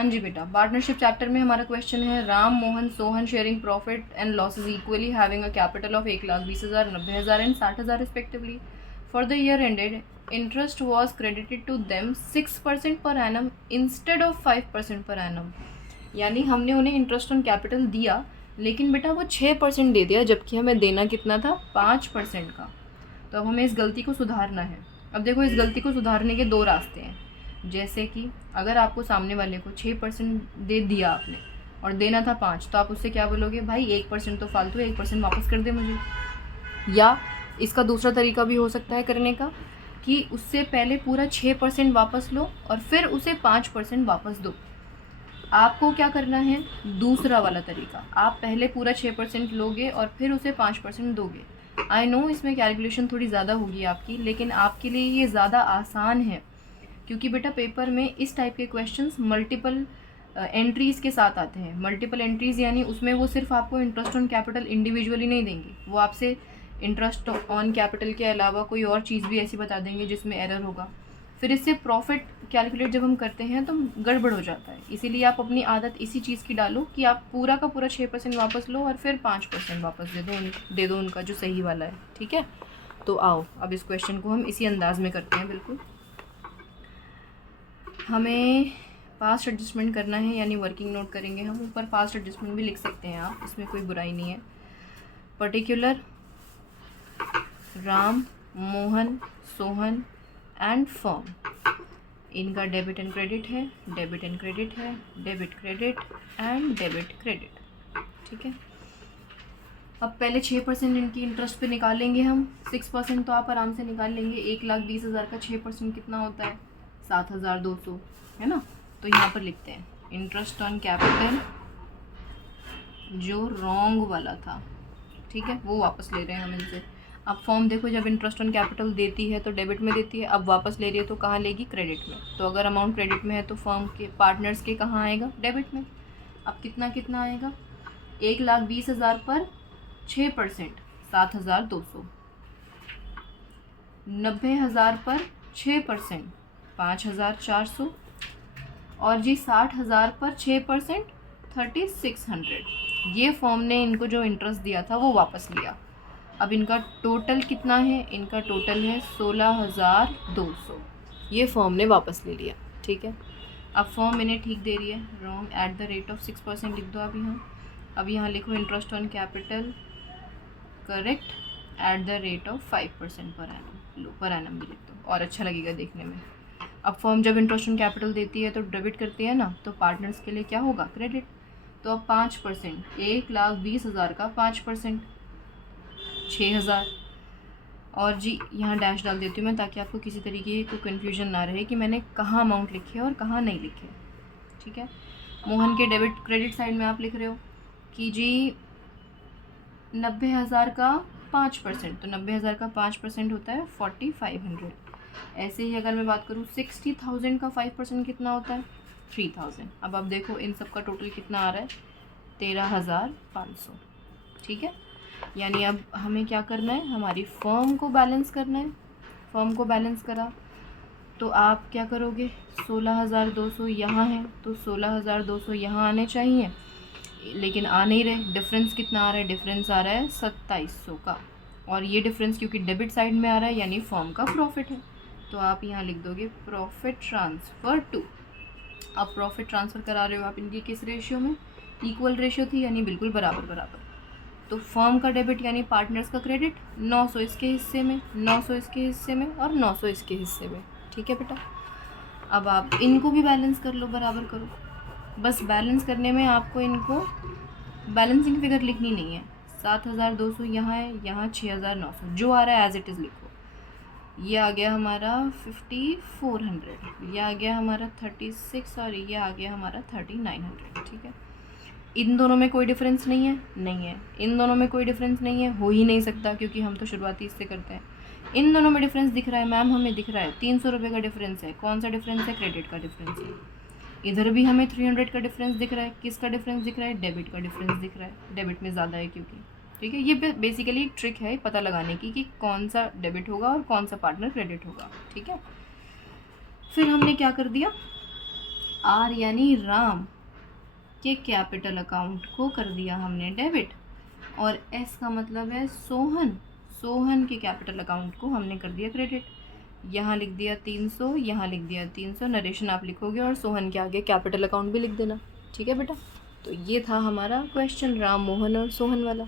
हाँ जी बेटा, partnership chapter में हमारा क्वेश्चन है Ram Mohan Sohan sharing profit and losses equally having a capital of 1,20,000, 90,000 and 60,000 respectively. For the year ended interest was credited to them 6% per annum instead of 5% per annum. यानी हमने उन्हें interest on capital दिया, लेकिन बेटा वो 6% दे दिया, जबकि हमें देना कितना था, 5% का. तो अब हमें इस गलती को सुधारना है. अब देखो, इस गलती को सुधारने के दो रास्ते हैं. जैसे कि अगर आपको सामने वाले को 6% दे दिया आपने और देना था 5, तो आप उससे क्या बोलोगे, भाई 1% तो फालतू है, 1% वापस कर दे मुझे. या इसका दूसरा तरीका भी हो सकता है करने का कि उससे पहले पूरा 6% वापस लो और फिर उसे 5% वापस दो. आपको क्या करना है, दूसरा वाला तरीका. आप पहले पूरा 6% लोगे और फिर उसे 5% दोगे. आई नो इसमें कैलकुलेशन थोड़ी ज़्यादा होगी आपकी, लेकिन आपके लिए ये ज़्यादा आसान है, क्योंकि बेटा पेपर में इस टाइप के क्वेश्चंस मल्टीपल एंट्रीज़ के साथ आते हैं. मल्टीपल एंट्रीज़ यानी उसमें वो सिर्फ आपको इंटरेस्ट ऑन कैपिटल इंडिविजुअली नहीं देंगे, वो आपसे इंटरेस्ट ऑन कैपिटल के अलावा कोई और चीज़ भी ऐसी बता देंगे जिसमें एरर होगा. फिर इससे प्रॉफिट कैलकुलेट जब हम करते हैं तो गड़बड़ हो जाता है. इसीलिए आप अपनी आदत इसी चीज़ की डालो कि आप पूरा का पूरा 6% वापस लो और फिर 5% वापस दे दो उनका जो सही वाला है. ठीक है, तो आओ अब इस क्वेश्चन को हम इसी अंदाज में करते हैं. बिल्कुल हमें पास्ट एडजस्टमेंट करना है, यानी वर्किंग नोट करेंगे हम. ऊपर पास्ट एडजस्टमेंट भी लिख सकते हैं आप, इसमें कोई बुराई नहीं है. Particular Ram Mohan Sohan and firm, इनका डेबिट एंड क्रेडिट है, डेबिट एंड क्रेडिट है, debit credit and debit credit. ठीक है, अब पहले 6% इनकी इंटरेस्ट पे निकालेंगे हम. 6% तो आप आराम से निकाल लेंगे. 1,20,000 का 6% कितना होता है, 7,200 है ना. तो यहाँ पर लिखते हैं इंटरेस्ट ऑन कैपिटल जो रॉन्ग वाला था. ठीक है, वो वापस ले रहे हैं हम इनसे. अब फॉर्म देखो, जब इंटरेस्ट ऑन कैपिटल देती है तो डेबिट में देती है, अब वापस ले रही है तो कहाँ लेगी, क्रेडिट में. तो अगर अमाउंट क्रेडिट में है तो फर्म के पार्टनर्स के कहाँ आएगा, डेबिट में. अब कितना कितना आएगा, 1,20,000 पर 6% 7,200, 90,000 पर 6% 5,400, और जी 60,000 पर 6% 3,600. ये फॉर्म ने इनको जो इंटरेस्ट दिया था वो वापस लिया. अब इनका टोटल कितना है, इनका टोटल है 16,200. ये फॉर्म ने वापस ले लिया. ठीक है, अब फॉर्म इन्हें ठीक दे रही है. Wrong at the rate of 6% लिख दो आप यहाँ. अब यहाँ लिखो interest on capital, correct, at the rate of 5% per annum. Low, per annum भी लिख दो और अच्छा लगेगा देखने में. अब फॉर्म जब इंटरेस्ट ऑन कैपिटल देती है तो डेबिट करती है ना, तो पार्टनर्स के लिए क्या होगा, क्रेडिट. तो अब 5%, 1,20,000 का 5% 6,000. और जी यहाँ डैश डाल देती हूँ मैं, ताकि आपको किसी तरीके को कन्फ्यूजन ना रहे कि मैंने कहाँ अमाउंट लिखे और कहाँ नहीं लिखे. ठीक है, मोहन के डेबिट क्रेडिट साइड में आप लिख रहे हो कि जी 90,000 का 5%, तो 90,000 का 5% होता है 4,500. ऐसे ही अगर मैं बात करूँ 60,000 का 5% कितना होता है, 3,000. अब आप देखो इन सब का टोटल कितना आ रहा है, 13,500. ठीक है, यानी अब हमें क्या करना है, हमारी फर्म को बैलेंस करना है. फर्म को बैलेंस करा तो आप क्या करोगे, 16,200 यहाँ है तो 16,200 यहाँ आने चाहिए, लेकिन आ नहीं रहे. डिफरेंस कितना आ रहा है, डिफरेंस आ रहा है 2,700 का. और ये डिफरेंस क्योंकि डेबिट साइड में आ रहा है यानी फर्म का प्रॉफिट है, तो आप यहाँ लिख दोगे प्रॉफिट ट्रांसफ़र टू. अब प्रॉफिट ट्रांसफ़र करा रहे हो आप इनकी किस रेशियो में, इक्वल रेशियो थी यानी बिल्कुल बराबर बराबर. तो फर्म का डेबिट यानी पार्टनर्स का क्रेडिट 900 इसके हिस्से में, 900 इसके हिस्से में और 900 इसके हिस्से में. ठीक है बेटा, अब आप इनको भी बैलेंस कर लो, बराबर करो. बस बैलेंस करने में आपको इनको बैलेंसिंग फिगर लिखनी नहीं है. 7,200 यहाँ है, यहाँ 6,900, जो आ रहा है एज इट इज़ लिखो. ये आ गया हमारा 5,400, ये आ गया हमारा 36 और ये आ गया हमारा 3,900. ठीक है, इन दोनों में कोई डिफरेंस नहीं है, नहीं है. इन दोनों में कोई डिफरेंस नहीं है, हो ही नहीं सकता क्योंकि हम तो शुरुआती इससे करते हैं. इन दोनों में डिफरेंस दिख रहा है मैम, हमें दिख रहा है 300 रुपये का डिफरेंस है. कौन सा डिफरेंस है, क्रेडिट का डिफरेंस है. इधर भी हमें 300 का डिफरेंस दिख रहा है. किसका डिफरेंस दिख रहा है, डेबिट का डिफरेंस दिख रहा है. डेबिट में ज़्यादा है क्योंकि. ठीक है, ये बेसिकली एक ट्रिक है पता लगाने की कि कौन सा डेबिट होगा और कौन सा पार्टनर क्रेडिट होगा. ठीक है, फिर हमने क्या कर दिया, आर यानी राम के कैपिटल अकाउंट को कर दिया हमने डेबिट, और एस का मतलब है सोहन, सोहन के कैपिटल अकाउंट को हमने कर दिया क्रेडिट। यहाँ लिख दिया 300, यहाँ लिख दिया 300, नरेशन आप लिखोगे और सोहन के आगे कैपिटल अकाउंट भी लिख देना। ठीक है बेटा, तो ये था हमारा क्वेश्चन राम, मोहन और सोहन वाला।